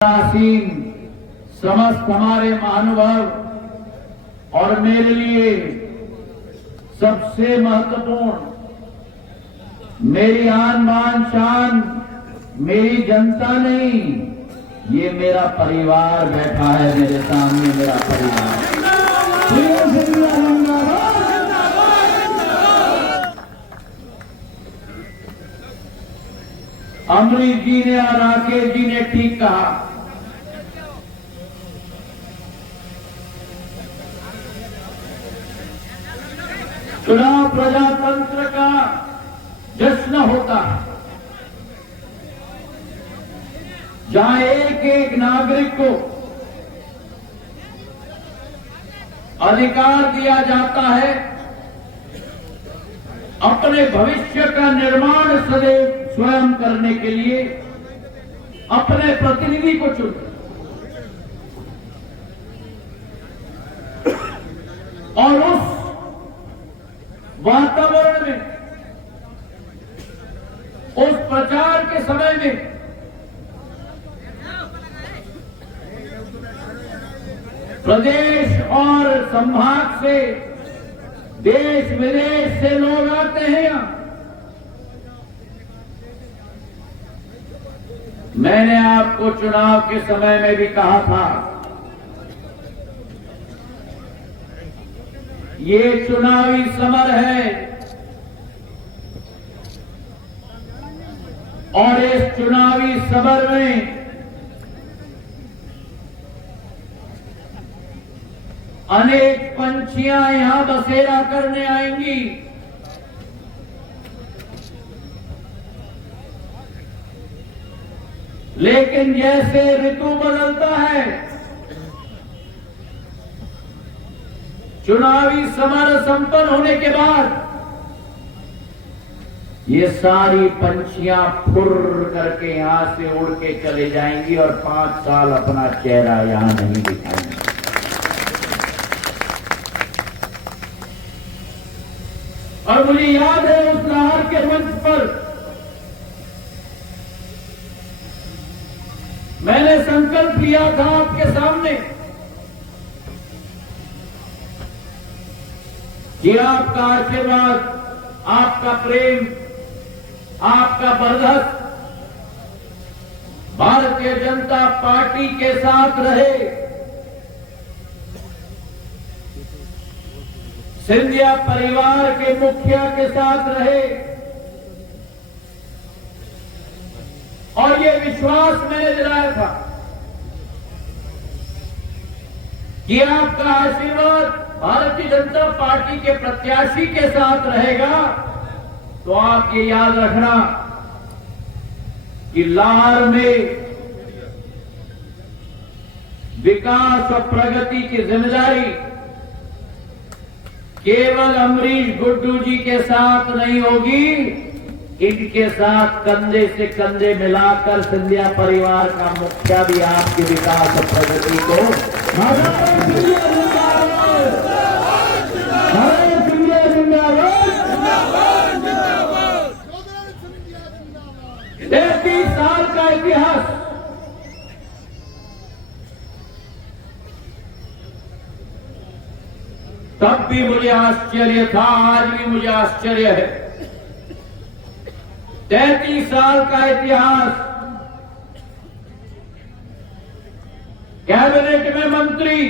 असीम समस्त हमारे महानुभाव और मेरे लिए सबसे महत्वपूर्ण मेरी आन बान शान मेरी जनता नहीं, ये मेरा परिवार बैठा है मेरे सामने। मेरा परिवार अमरीश जी ने और राकेश जी ने ठीक कहा। चुनाव प्रजातंत्र का जश्न होता है, जहां एक एक नागरिक को अधिकार दिया जाता है अपने भविष्य का निर्माण सदैव स्वयं करने के लिए अपने प्रतिनिधि को चुनते, और उस वातावरण में उस प्रचार के समय में प्रदेश और संभाग से देश विदेश से लोग आते हैं यहां। मैंने आपको चुनाव के समय में भी कहा था, ये चुनावी समर है और इस चुनावी समर में अनेक पंछियां यहां बसेरा करने आएंगी। लेकिन जैसे ऋतु बदलता है, चुनावी समर संपन्न होने के बाद ये सारी पंछियां फुर करके यहां से उड़ के चले जाएंगी और 5 साल अपना चेहरा यहां नहीं दिखाएंगे। और मुझे याद है उस लहर के मंच पर मैंने संकल्प लिया था आपके सामने कि आपका आशीर्वाद, आपका प्रेम, आपका बरदस्त भारतीय जनता पार्टी के साथ रहे, सिंधिया परिवार के मुखिया के साथ रहे। और ये विश्वास मैंने दिलाया था कि आपका आशीर्वाद भारतीय जनता पार्टी के प्रत्याशी के साथ रहेगा। तो आप ये याद रखना कि लाहौर में विकास और प्रगति की जिम्मेदारी केवल अमरीश गुड्डू जी के साथ नहीं होगी, इनके साथ कंधे से कंधे मिलाकर सिंधिया परिवार का मुखिया भी आपके विकास और प्रगति को 33 साल का इतिहास, तब भी मुझे आश्चर्य था, आज भी मुझे आश्चर्य है। 33 साल का इतिहास, कैबिनेट में मंत्री,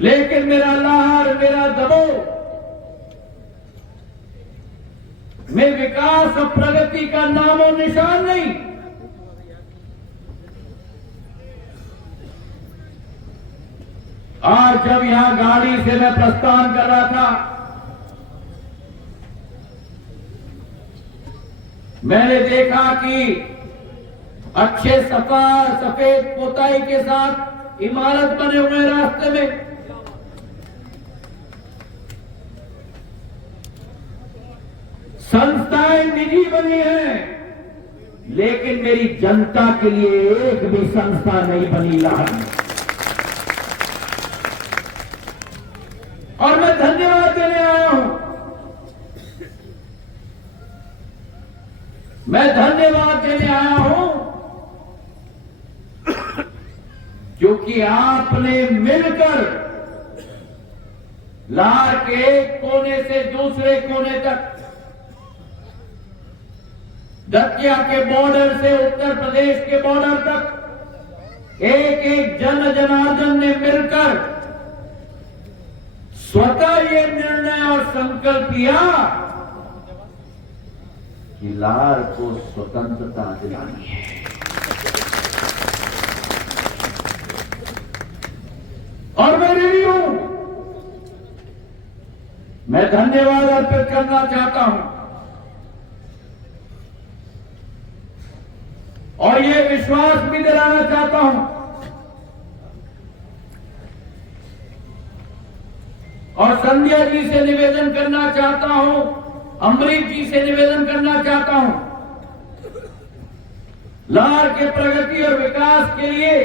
लेकिन मेरा लाहौर, मेरा दमोह में विकास और प्रगति का नामो निशान नहीं। आज जब यहां गाड़ी से मैं प्रस्थान कर रहा था, मैंने देखा कि अच्छे सफेद पोताई के साथ इमारत बने हुए रास्ते में, संस्थाएं निजी बनी हैं, लेकिन मेरी जनता के लिए एक भी संस्था नहीं बनी लाहौर में। और मैं धन्यवाद देने आया हूं मैं धन्यवाद देने आया हूं क्योंकि आपने मिलकर लार के एक कोने से दूसरे कोने तक, दतिया के बॉर्डर से उत्तर प्रदेश के बॉर्डर तक एक एक जन जनार्दन ने मिलकर स्वतः ये निर्णय और संकल्प किया कि लार को स्वतंत्रता दिलानी है। और मैं रेडी हूं, मैं धन्यवाद अर्पित करना चाहता हूं और ये विश्वास भी दिलाना चाहता हूं और संध्या जी से निवेदन करना चाहता हूं, अमरीश जी से निवेदन करना चाहता हूं, लार के प्रगति और विकास के लिए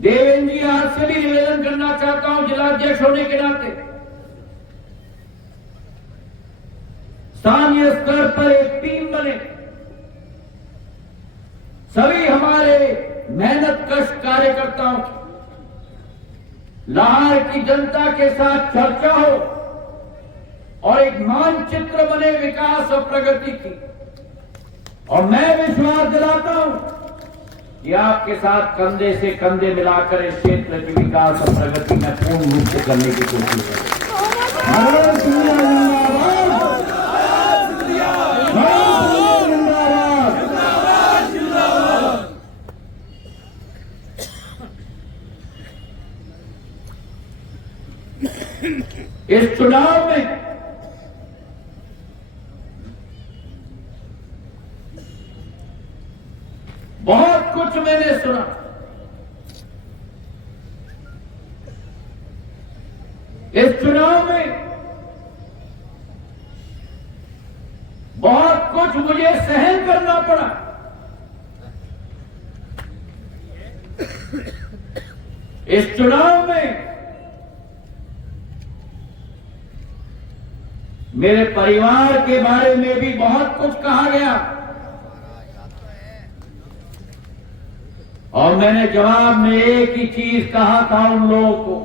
देवेंद्र जी आज से भी निवेदन करना चाहता हूं जिलाध्यक्ष होने के नाते, स्थानीय स्तर पर एक टीम बने, सभी हमारे मेहनत कश कार्यकर्ताओं की लार की जनता के साथ चर्चा हो और एक मानचित्र बने विकास और प्रगति की। और मैं विश्वास दिलाता हूं कि आपके साथ कंधे से कंधे मिलाकर इस क्षेत्र की विकास और प्रगति में पूर्ण रूप से करने की कोशिश करें। इस चुनाव में बहुत कुछ मैंने सुना, इस चुनाव में बहुत कुछ मुझे सहन करना पड़ा। इस चुनाव में मेरे परिवार के बारे में भी बहुत कुछ कहा गया और मैंने जवाब में एक ही चीज कहा था उन लोगों को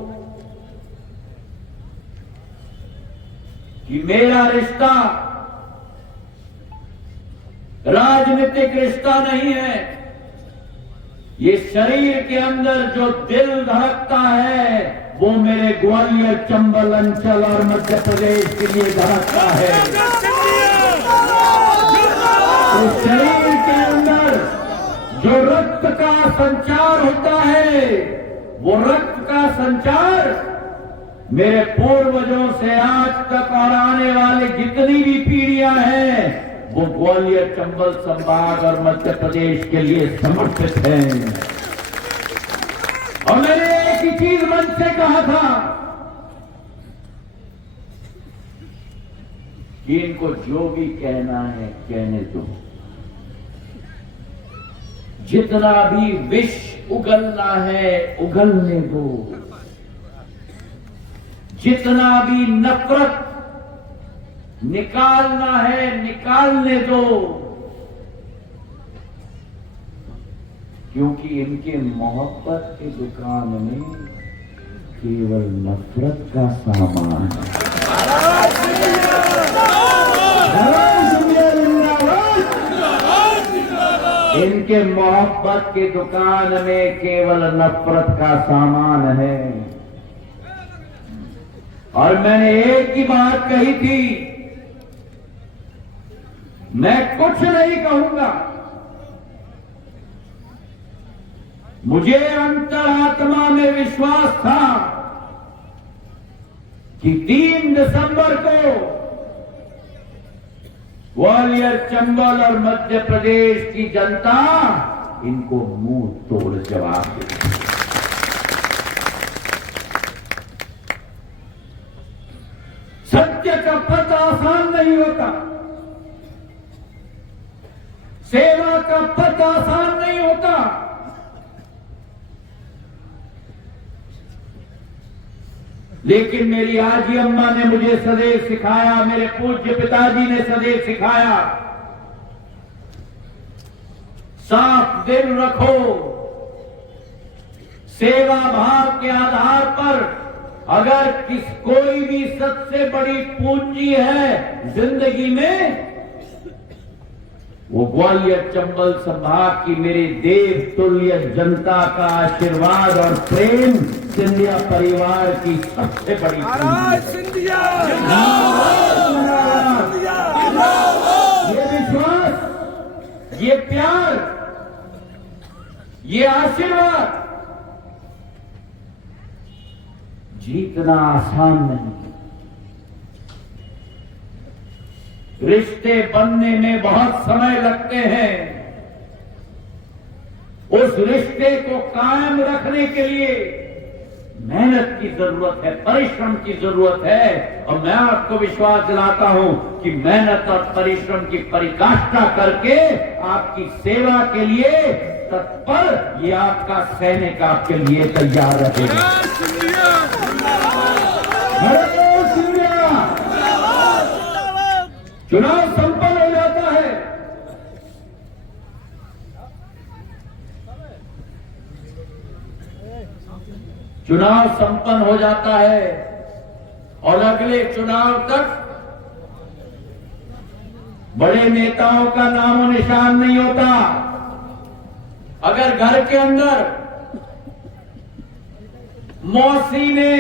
कि मेरा रिश्ता राजनीतिक रिश्ता नहीं है, ये शरीर के अंदर जो दिल धड़कता है वो मेरे ग्वालियर, चंबल अंचल और मध्य प्रदेश के लिए धड़कता है। इस शरीर के अंदर जो रक्त का संचार होता है, वो रक्त का संचार मेरे पूर्वजों से आज तक और आने वाले जितनी भी पीढ़ियां हैं वो ग्वालियर, चंबल संभाग और मध्य प्रदेश के लिए समर्पित हैं। और मैंने एक ही चीज मन से कहा था कि इनको जो भी कहना है कहने दो, जितना भी विष उगलना है उगलने दो, जितना भी नफरत निकालना है निकालने दो, क्योंकि इनके मोहब्बत की दुकान में केवल नफरत का सामान है। इनके मोहब्बत की दुकान में केवल नफरत का सामान है। और मैंने एक ही बात कही थी, मैं कुछ नहीं कहूंगा, मुझे अंतरात्मा में विश्वास था कि 3 दिसंबर को ग्वालियर, चंबल और मध्य प्रदेश की जनता इनको मुंह तोड़ जवाब देगी। सत्य का पथ आसान नहीं होता, सेवा का पथ आसान नहीं होता, लेकिन मेरी आजी अम्मा ने मुझे सदैव सिखाया, मेरे पूज्य पिताजी ने सदैव सिखाया, साफ दिल रखो, सेवा भाव के आधार पर अगर कोई भी सबसे बड़ी पूंजी है जिंदगी में, वो ग्वालियर चंबल संभाग की मेरे देव तुल्य जनता का आशीर्वाद और प्रेम सिंधिया परिवार की सबसे बड़ी पूंजी है। ये विश्वास, ये प्यार, ये आशीर्वाद जीतना आसान नहीं। रिश्ते बनने में बहुत समय लगते हैं। उस रिश्ते को कायम रखने के लिए मेहनत की जरूरत है, परिश्रम की जरूरत है। और मैं आपको विश्वास दिलाता हूं कि मेहनत और परिश्रम की पराकाष्ठा करके आपकी सेवा के लिए तत्पर ये आपका सैनिक आपके लिए तैयार रहेगा। चुनाव संपन्न हो जाता है। चुनाव संपन्न हो जाता है और अगले चुनाव तक बड़े नेताओं का नामो निशान नहीं होता। अगर घर के अंदर मौसी ने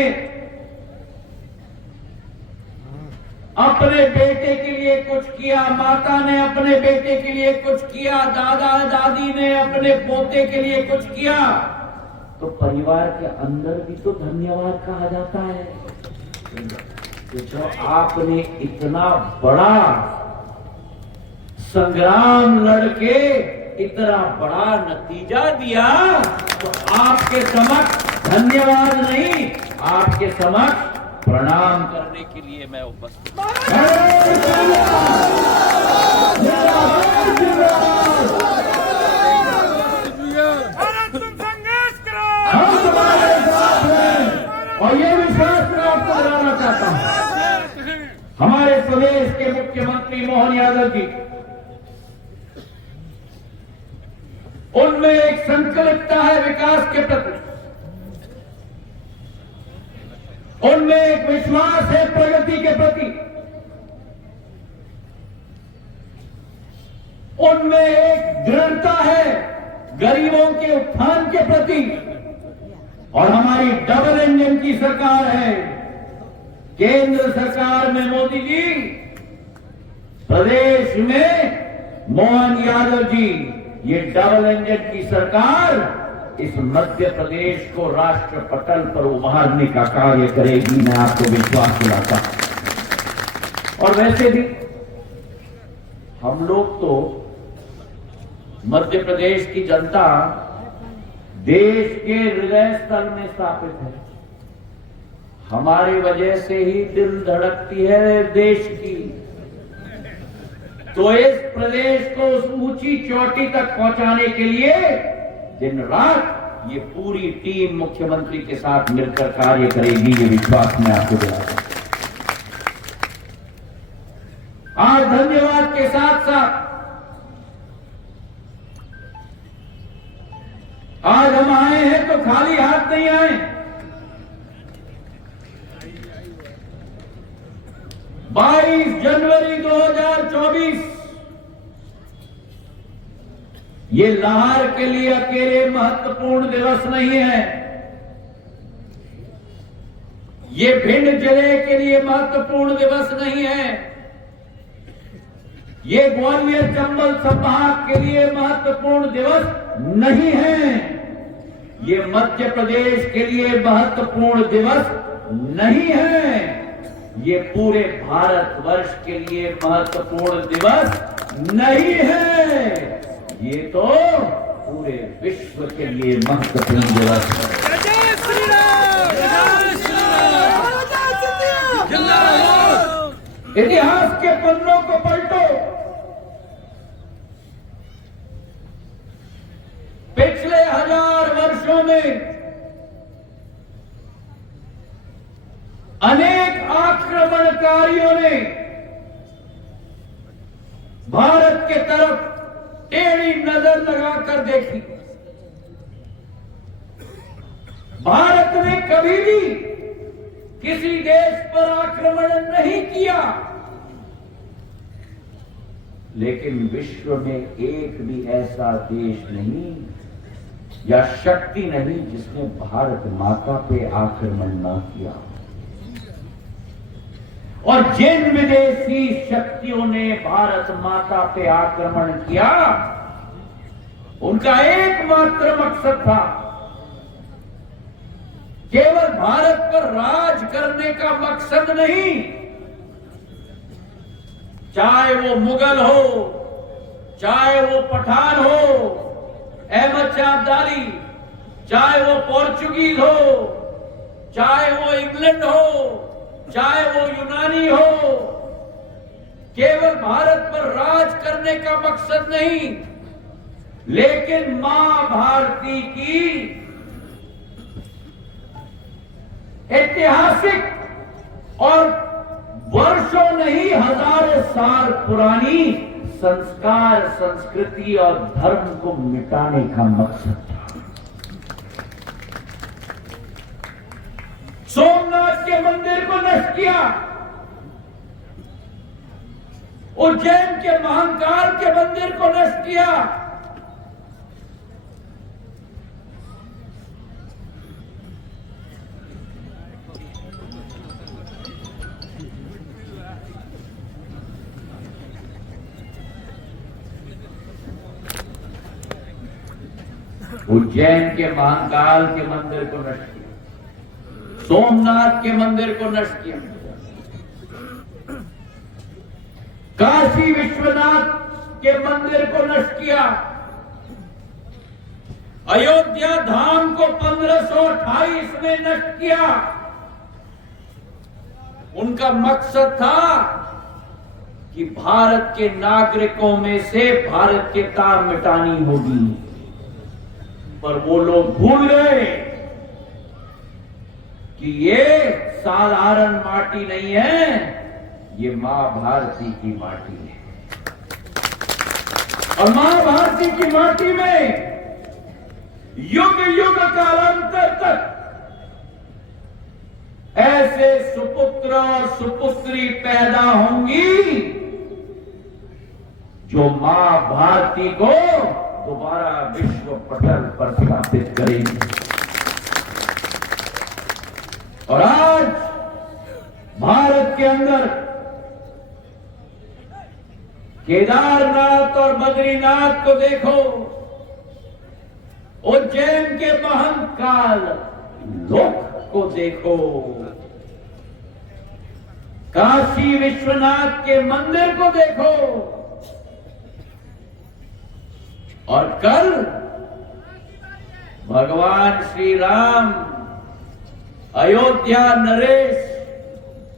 अपने बेटे के लिए कुछ किया, माता ने अपने बेटे के लिए कुछ किया, दादा दादी ने अपने पोते के लिए कुछ किया, तो परिवार के अंदर भी तो धन्यवाद कहा जाता है। तो जो आपने इतना बड़ा संग्राम लड़के इतना बड़ा नतीजा दिया, तो आपके समक्ष धन्यवाद नहीं, आपके समक्ष प्रणाम करने के लिए मैं उपस्थित हूं। हम तुम्हारे साथ हैं और ये विश्वास मैं आपको दिलाना चाहता हूं। हमारे प्रदेश के मुख्यमंत्री मोहन यादव जी, उनमें एक संकल्पता है विकास के प्रति, उनमें एक विश्वास है प्रगति के प्रति, उनमें एक दृढ़ता है गरीबों के उत्थान के प्रति। और हमारी डबल इंजन की सरकार है। केंद्र सरकार में मोदी जी, प्रदेश में मोहन यादव जी, ये डबल इंजन की सरकार इस मध्य प्रदेश को राष्ट्र पटल पर उभारने का कार्य करेगी। मैं आपको विश्वास दिलाता हूं। और वैसे भी हम लोग तो, मध्य प्रदेश की जनता देश के हृदय स्थल में स्थापित है। हमारी वजह से ही दिल धड़कती है देश की। तो इस प्रदेश को उस ऊंची चोटी तक पहुंचाने के लिए दिन रात ये पूरी टीम मुख्यमंत्री के साथ मिलकर कार्य करेगी। ये विश्वास मैं आपको दिलाता हूं। आज धन्यवाद के साथ साथ आज हम आए हैं तो खाली हाथ नहीं आए। 22 जनवरी 2024 ये लाहौर के लिए अकेले महत्वपूर्ण दिवस नहीं है, ये भिंड जिले के लिए महत्वपूर्ण दिवस नहीं है, ये ग्वालियर चंबल संभाग के लिए महत्वपूर्ण दिवस नहीं है, ये मध्य प्रदेश के लिए महत्वपूर्ण दिवस नहीं है, ये पूरे भारतवर्ष के लिए महत्वपूर्ण दिवस नहीं है, ये तो पूरे विश्व के लिए महत्वपूर्ण दिवस है। इतिहास के पन्नों को पलटो, पिछले 1000 वर्षों में अनेक आक्रमणकारियों ने भारत के तरफ टेढ़ी नजर लगाकर देखी। भारत ने कभी भी किसी देश पर आक्रमण नहीं किया, लेकिन विश्व में एक भी ऐसा देश नहीं या शक्ति नहीं जिसने भारत माता पे आक्रमण न किया। और जिन विदेशी शक्तियों ने भारत माता पे आक्रमण किया, उनका एकमात्र मकसद था केवल भारत पर राज करने का मकसद नहीं, चाहे वो मुगल हो, चाहे वो पठान हो, अहमद शाह अब्दाली, चाहे वो पोर्चुगीज हो, चाहे वो इंग्लैंड हो, चाहे वो यूनानी हो, केवल भारत पर राज करने का मकसद नहीं, लेकिन मां भारती की ऐतिहासिक और वर्षों नहीं हजारों साल पुरानी संस्कार, संस्कृति और धर्म को मिटाने का मकसद था। सोमनाथ के मंदिर को नष्ट किया, उज्जैन के महाकाल के मंदिर को नष्ट किया, उज्जैन के महाकाल के मंदिर को नष्ट किया, सोमनाथ के मंदिर को नष्ट किया, काशी विश्वनाथ के मंदिर को नष्ट किया, अयोध्या धाम को 1528 में नष्ट किया। उनका मकसद था कि भारत के नागरिकों में से भारत के काम मिटानी होगी, पर वो लोग भूल गए कि ये साधारण माटी नहीं है, ये मां भारती की माटी है। और मां भारती की माटी में युग युग कालांतर तक ऐसे सुपुत्र और सुपुत्री पैदा होंगी जो मां भारती को दोबारा विश्व पटल पर स्थापित करेंगे। और आज भारत के अंदर केदारनाथ और बद्रीनाथ को देखो, उज्जैन के महाकाल लोक को देखो, काशी विश्वनाथ के मंदिर को देखो, और कल भगवान श्री राम अयोध्या नरेश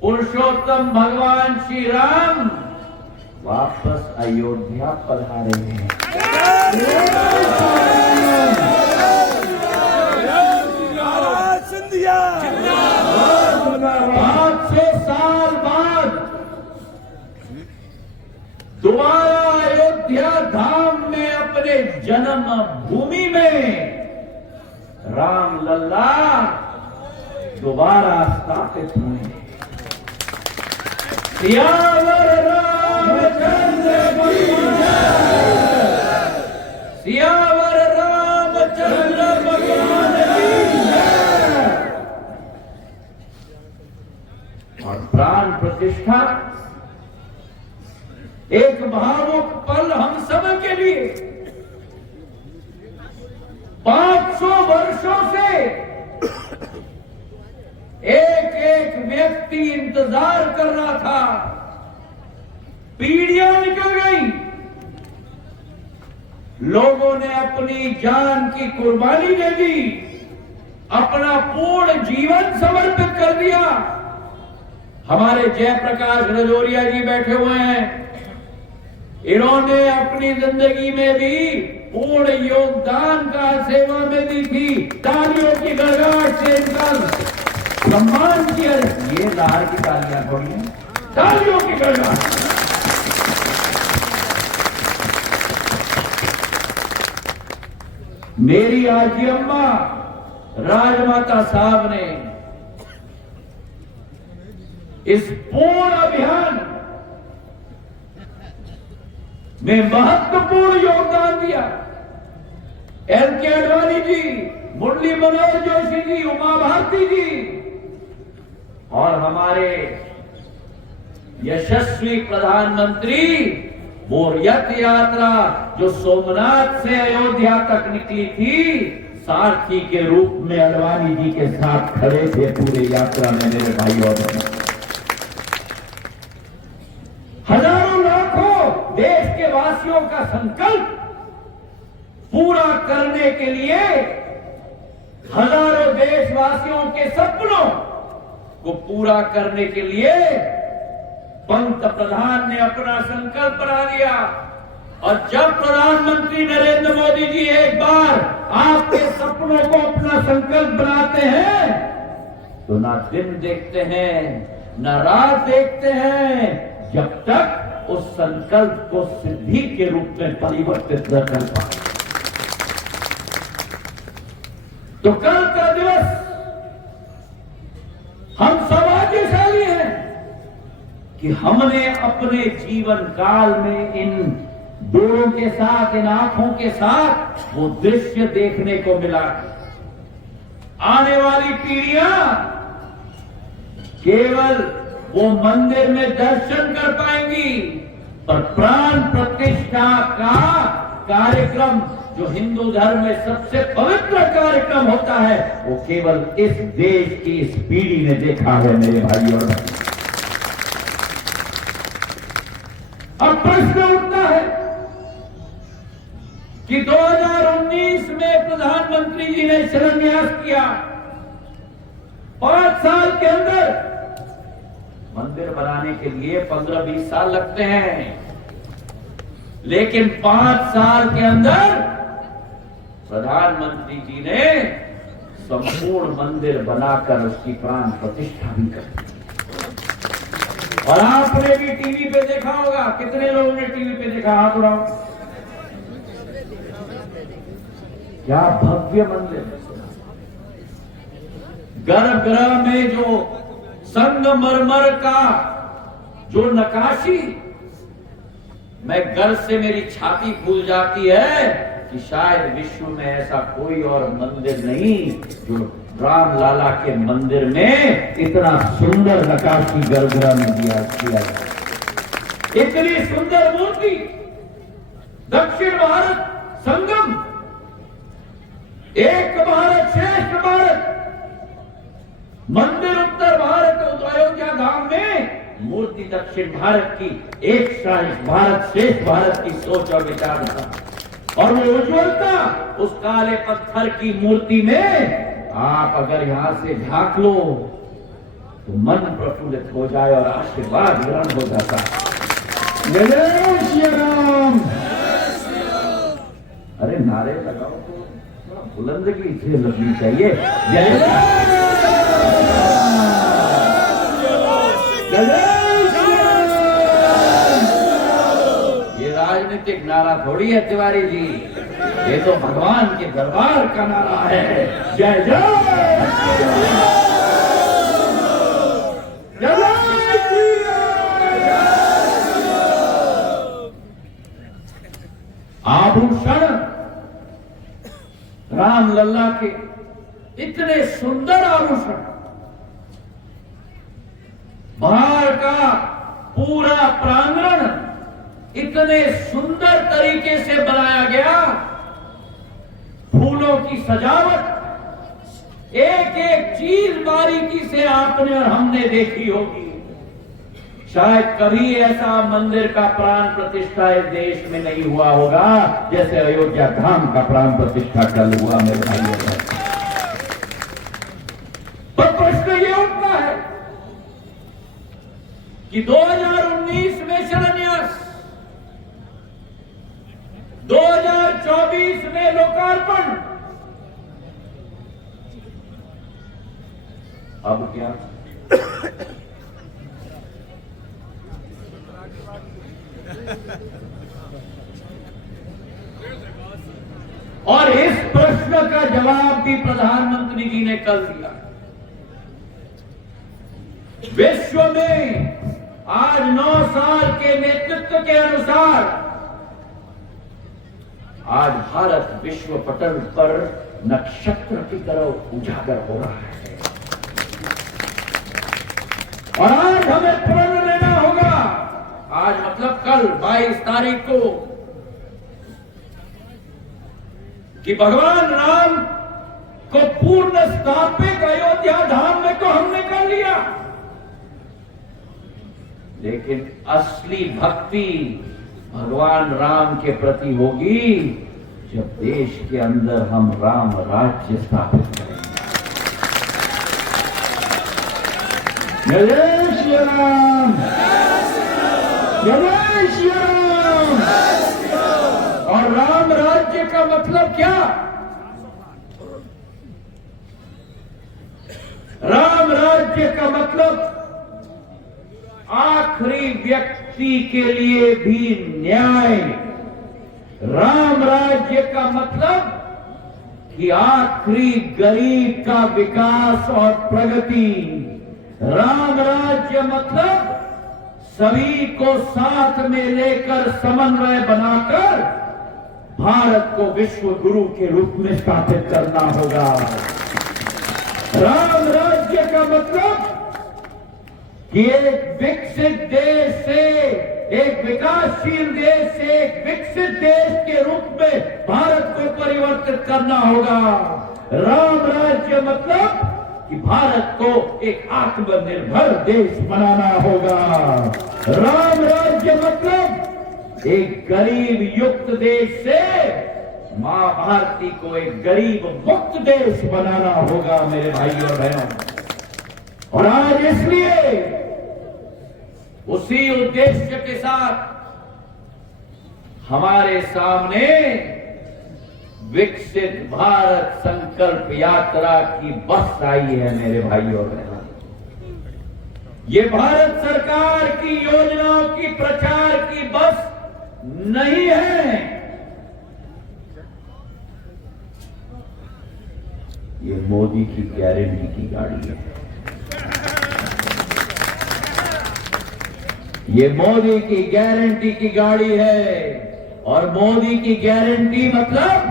पुरुषोत्तम भगवान श्री राम वापस अयोध्या पधारे हैं। 500 साल बाद दोबारा अयोध्या धाम में अपने जन्म भूमि में राम लल्ला दोबारा स्थापित हुए। सियावर रामचंद्र भगवान, सियावर रामचंद्र भगवान की जय। और प्राण प्रतिष्ठा एक भावुक पल हम सब के लिए। 500 वर्षों से एक एक व्यक्ति इंतजार कर रहा था, पीढ़ियां निकल गई, लोगों ने अपनी जान की कुर्बानी दे दी, अपना पूर्ण जीवन समर्पित कर दिया। हमारे जयप्रकाश रजौरिया जी बैठे हुए हैं, इन्होंने अपनी जिंदगी में भी पूर्ण योगदान का सेवा में दी थी। तालियों की गड़गड़ाहट से इनका सम्मान किया। ये लाल की तालियां थोड़ी हैं, तालियों की गड़गड़ाहट। मेरी आजी अम्मा राजमाता साहब ने इस पूर्ण अभियान में महत्वपूर्ण योगदान दिया। एल.के. आडवाणी जी, मुरली मनोहर जोशी जी, उमा भारती जी और हमारे यशस्वी प्रधानमंत्री, वो रथ यात्रा जो सोमनाथ से अयोध्या तक निकली थी, सारथी के रूप में आडवाणी जी के साथ खड़े थे पूरे यात्रा में मेरे भाई और बहनों। हजारों लाखों देश के वासियों का संकल्प पूरा करने के लिए, हजारों देशवासियों के सपनों को पूरा करने के लिए पंत प्रधान ने अपना संकल्प बना लिया। और जब प्रधानमंत्री नरेंद्र मोदी जी एक बार आपके सपनों को अपना संकल्प बनाते हैं तो ना दिन देखते हैं ना रात देखते हैं, जब तक उस संकल्प को सिद्धि के रूप में परिवर्तित न कर पाए। तो कल का दिवस हम सौभाग्यशाली हैं कि हमने अपने जीवन काल में इन दोनों के साथ, इन आंखों के साथ वो दृश्य देखने को मिला। आने वाली पीढ़ियां केवल वो मंदिर में दर्शन कर पाएंगी, पर प्राण प्रतिष्ठा का कार्यक्रम जो हिंदू धर्म में सबसे पवित्र कार्यक्रम होता है, वो केवल इस देश की इस पीढ़ी ने देखा है मेरे भाई और बहन। अब प्रश्न उठता है कि 2019 में प्रधानमंत्री जी ने शिलान्यास किया, 5 साल के अंदर मंदिर बनाने के लिए 15-20 साल लगते हैं, लेकिन 5 साल के अंदर प्रधानमंत्री जी ने संपूर्ण मंदिर बनाकर उसकी प्राण प्रतिष्ठा भी कर दी। और आपने भी टीवी पे देखा होगा, कितने लोगों ने टीवी पे देखा, हाथ उठाओ। क्या भव्य मंदिर, गर्भगृह में जो संगमरमर का जो नक्काशी, मैं गर्व से मेरी छाती फूल जाती है कि शायद विश्व में ऐसा कोई और मंदिर नहीं जो राम लाला के मंदिर में इतना सुंदर नक्काशी गर्भगृह में किया जाए। इतनी सुंदर मूर्ति, दक्षिण भारत संगम, एक भारत श्रेष्ठ भारत, मंदिर उत्तर भारत अयोध्या धाम में, मूर्ति दक्षिण भारत की, एक भारत श्रेष्ठ भारत की सोच और विचारधारा, और वो उज्ज्वलता उस काले पत्थर की मूर्ति में आप अगर यहां से झांक लो तो मन प्रफुल्लित हो जाए और आशीर्वाद ग्रहण हो जाता है। जय श्री राम। अरे नारे लगाओ तो थोड़ा बुलंदगी से लगनी चाहिए। जय श्री राम। ये राजनीतिक नारा थोड़ी है तिवारी जी, ये तो भगवान के दरबार का नारा है। जय जय आभूषण राम लल्ला के, इतने सुंदर आभूषण, बाहर का पूरा प्रांगण इतने सुंदर तरीके से बनाया गया, फूलों की सजावट, एक एक चीज बारीकी से आपने और हमने देखी होगी। शायद कभी ऐसा मंदिर का प्राण प्रतिष्ठा इस देश में नहीं हुआ होगा जैसे अयोध्या धाम का प्राण प्रतिष्ठा कल हुआ मेरे भाइयों का। तो प्रश्न ये उठता है कि 2019 में शिलान्यास, 2024 में लोकार्पण, अब क्या? और इस प्रश्न का जवाब भी प्रधानमंत्री जी ने कल दिया। विश्व में आज 9 साल के नेतृत्व के अनुसार आज भारत विश्व पटल पर नक्षत्र की तरह उजागर हो रहा है। और आज हमें प्रण लेना होगा, आज मतलब कल 22 तारीख को, कि भगवान राम को पूर्ण स्थापित अयोध्या धाम में तो हमने कर लिया, लेकिन असली भक्ति भगवान राम के प्रति होगी जब देश के अंदर हम राम राज्य स्थापित करेंगे। जय श्री राम, जय श्री राम। और राम राज्य का मतलब क्या? राम राज्य का मतलब आखिरी व्यक्ति के लिए भी न्याय। राम राज्य का मतलब कि आखिरी गरीब का विकास और प्रगति। राम राज्य मतलब सभी को साथ में लेकर समन्वय बनाकर भारत को विश्व गुरु के रूप में स्थापित करना होगा। राम राज्य का मतलब कि एक विकसित देश से, एक विकासशील देश से एक विकसित देश के रूप में भारत को परिवर्तित करना होगा। राम राज्य मतलब कि भारत को एक आत्मनिर्भर देश बनाना होगा। राम राज्य मतलब एक गरीब युक्त देश से मां भारती को एक गरीब मुक्त देश बनाना होगा मेरे भाइयों और बहनों। और आज इसलिए उसी उद्देश्य के साथ हमारे सामने विकसित भारत संकल्प यात्रा की बस आई है मेरे भाइयों और बहनों। ये भारत सरकार की योजनाओं की प्रचार की बस नहीं है, ये मोदी की गारंटी की गाड़ी है। ये मोदी की गारंटी की गाड़ी है। और मोदी की गारंटी मतलब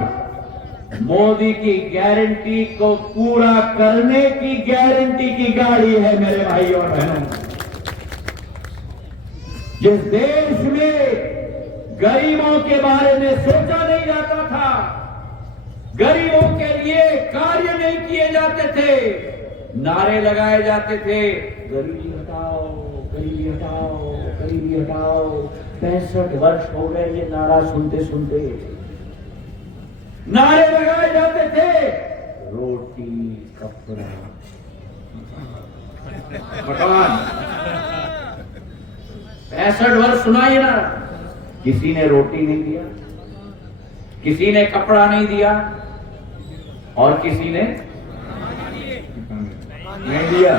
मोदी की गारंटी को पूरा करने की गारंटी की गाड़ी है मेरे भाइयों और बहनों। जिस देश में गरीबों के बारे में सोचा नहीं जाता था, गरीबों के लिए कार्य नहीं किए जाते थे, नारे लगाए जाते थे, गरीबी हटाओ, गरीबी हटाओ, गरीबी हटाओ। 65 वर्ष हो गए ये नारा सुनते सुनते। नारे लगाए जाते थे, रोटी, कपड़ा, मकान। 65 वर्ष सुनाइए ना, किसी ने रोटी नहीं दिया, किसी ने कपड़ा नहीं दिया, और किसी ने नहीं दिया।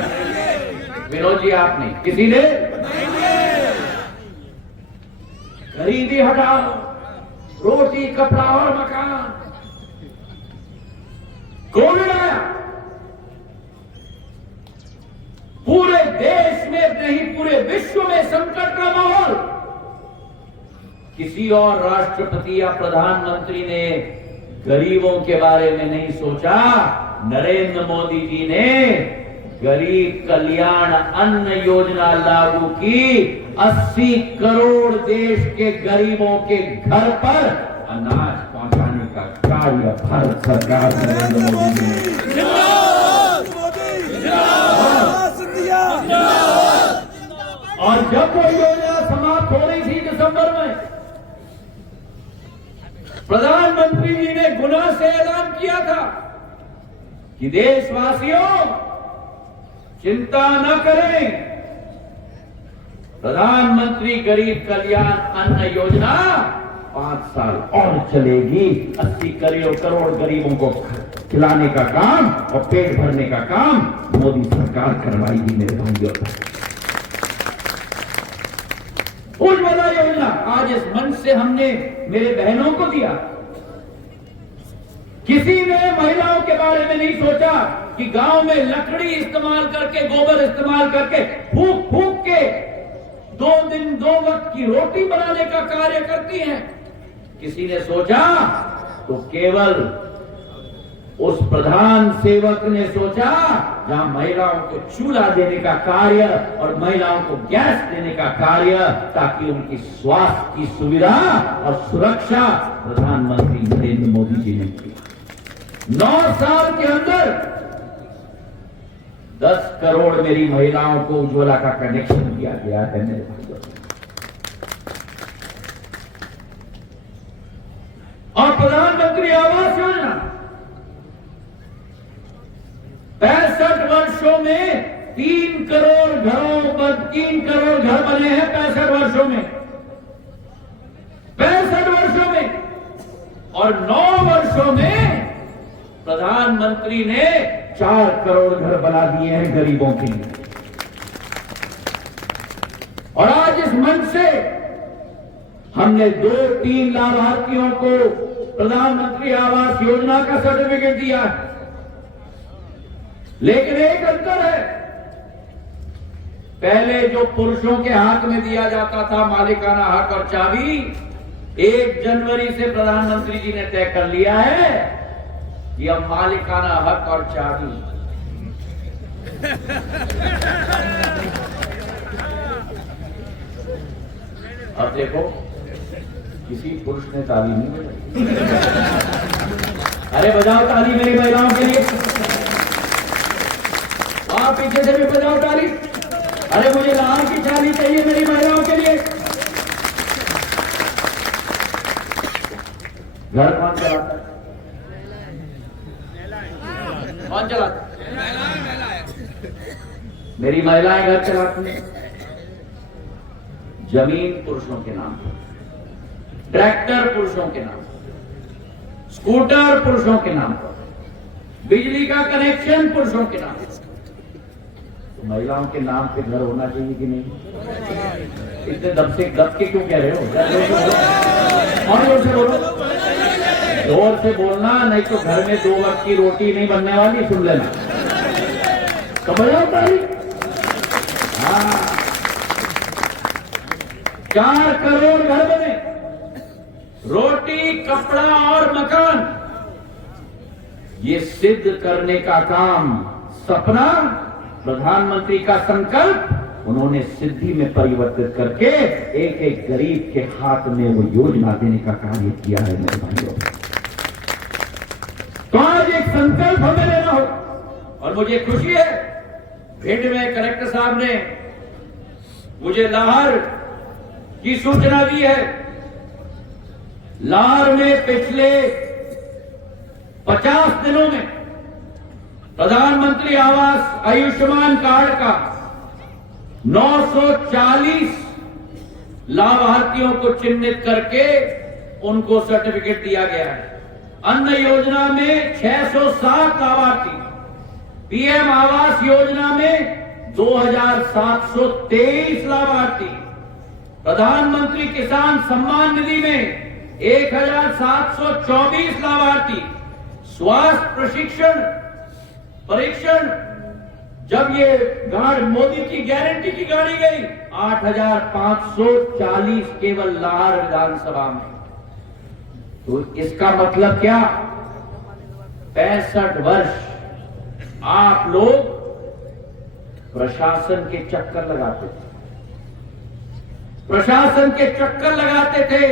विनोद जी आपने, किसी ने गरीबी हटाओ, रोटी, कपड़ा और मकान। कोविड आया, पूरे देश में नहीं पूरे विश्व में संकट का माहौल। किसी और राष्ट्रपति या प्रधानमंत्री ने गरीबों के बारे में नहीं सोचा। नरेंद्र मोदी जी ने गरीब कल्याण अन्न योजना लागू की। 80 करोड़ देश के गरीबों के घर पर अनाज पहुंचाने का कार्य भारत सरकार नरेंद्र मोदी ने। और जब वो योजना समाप्त हो रही थी दिसंबर में, प्रधानमंत्री जी ने गुनाह से ऐलान किया था कि देशवासियों चिंता न करें, प्रधानमंत्री गरीब कल्याण अन्न योजना 5 साल और चलेगी। 80 करोड़ गरीबों को खिलाने का काम और पेट भरने का काम मोदी सरकार करवाएगी मेरे भाइयों। उज्ज्वला योजना आज इस मंच से हमने मेरे बहनों को दिया किसी ने महिलाओं के बारे में नहीं सोचा कि गांव में लकड़ी इस्तेमाल करके, गोबर इस्तेमाल करके, फूंक फूंक के 2 दिन 2 वक्त की रोटी बनाने का कार्य करती हैं। किसी ने सोचा तो केवल उस प्रधान सेवक ने सोचा जहां महिलाओं को चूल्हा देने का कार्य और महिलाओं को गैस देने का कार्य, ताकि उनकी स्वास्थ्य की सुविधा और सुरक्षा प्रधानमंत्री नरेंद्र मोदी जी ने की। 9 साल के अंदर 10 करोड़ मेरी महिलाओं को उज्ज्वला का कनेक्शन दिया गया है मेरे भाइयों। और प्रधानमंत्री आवास योजना 65 वर्षों में 3 करोड़ घरों पर 3 करोड़ घर बने हैं 65 वर्षों में, 65 वर्षों में। और 9 वर्षों में प्रधानमंत्री ने 4 करोड़ घर बना दिए हैं गरीबों के लिए। और आज इस मंच से हमने 2-3 लाभार्थियों को प्रधानमंत्री आवास योजना का सर्टिफिकेट दिया है। लेकिन एक अंतर है, पहले जो पुरुषों के हाथ में दिया जाता था मालिकाना हक और चाबी, 1 जनवरी से प्रधानमंत्री जी ने तय कर लिया है कि अब मालिकाना हक और चाबी अब देखो किसी पुरुष ने ताली नहीं बजाई। अरे बजाओ ताली मेरी महिलाओं के लिए, आप पीछे से भी बजाओ ताली। अरे मुझे लाल की चाबी चाहिए मेरी महिलाओं के लिए। घर कौन चलाता है? कौन चलाता है? मेरी महिलाएं घर चलाती हैं। जमीन पुरुषों के नाम पर, ट्रैक्टर पुरुषों के नाम पर, स्कूटर पुरुषों के नाम पर, बिजली का कनेक्शन पुरुषों के नाम पर। तो महिलाओं के नाम पे घर होना चाहिए कि नहीं? इतने दब के क्यों कह रहे हो? और जोर से बोलो, जोर से बोलना, नहीं तो घर में 2 वक्त की रोटी नहीं बनने वाली, सुन लेना। तो बजाओ ताली। हाँ, 4 करोड़ घर बने, रोटी, कपड़ा और मकान, ये सिद्ध करने का काम, सपना, प्रधानमंत्री का संकल्प उन्होंने सिद्धि में परिवर्तित करके एक गरीब के हाथ में वो योजना देने का कार्य किया है मेरे भाइयों। तो आज एक संकल्प हमें लेना हो, और मुझे खुशी है भिंड में कलेक्टर साहब ने मुझे लाहौर की सूचना दी है। लाहौर में पिछले 50 दिनों में प्रधानमंत्री आवास आयुष्मान कार्ड का 940 लाभार्थियों को चिन्हित करके उनको सर्टिफिकेट दिया गया है। अन्न योजना में 607 लाभार्थी, पीएम आवास योजना में 2723 लाभार्थी, प्रधानमंत्री किसान सम्मान निधि में 1724 लाभार्थी, स्वास्थ्य परीक्षण जब ये गाड़ी मोदी की गारंटी की गाड़ी गई 8540 केवल लाहौर विधानसभा में। तो इसका मतलब क्या? 65 वर्ष आप लोग प्रशासन के चक्कर लगाते थे, प्रशासन के चक्कर लगाते थे,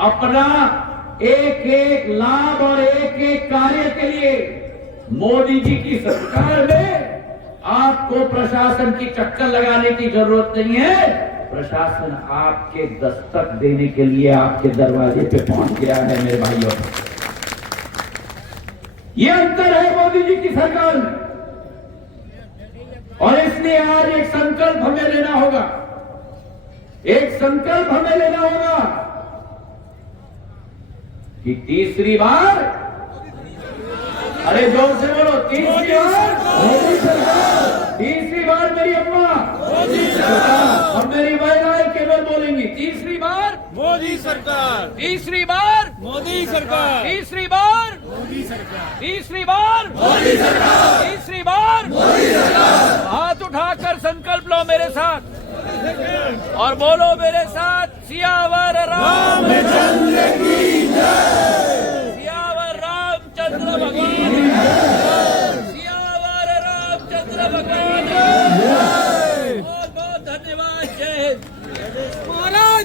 अपना एक लाभ और एक कार्य के लिए। मोदी जी की सरकार में आपको प्रशासन की चक्कर लगाने की जरूरत नहीं है, प्रशासन आपके दस्तक देने के लिए आपके दरवाजे पे पहुंच गया है मेरे भाइयों। ये अंतर है मोदी जी की सरकार में, और इसलिए आज एक संकल्प हमें लेना होगा, एक संकल्प हमें लेना होगा कि तीसरी बार, अरे जोर से बोलो, तीसरी बार मोदी सरकार, तीसरी बार मेरी अम्मा मोदी सरकार, और मेरी महिलाएं केवल बोलेंगी तीसरी बार मोदी सरकार, तीसरी बार मोदी सरकार, तीसरी बार मोदी सरकार, तीसरी बार मोदी सरकार, तीसरी बार मोदी सरकार। हाथ उठाकर संकल्प लो मेरे साथ और बोलो मेरे साथ, सियावर रामचंद्र की जय, सियावर रामचंद्र भगवान की जय, सियावर रामचंद्र भगवान की जय। बहुत बहुत धन्यवाद। जय हिंद। महाराज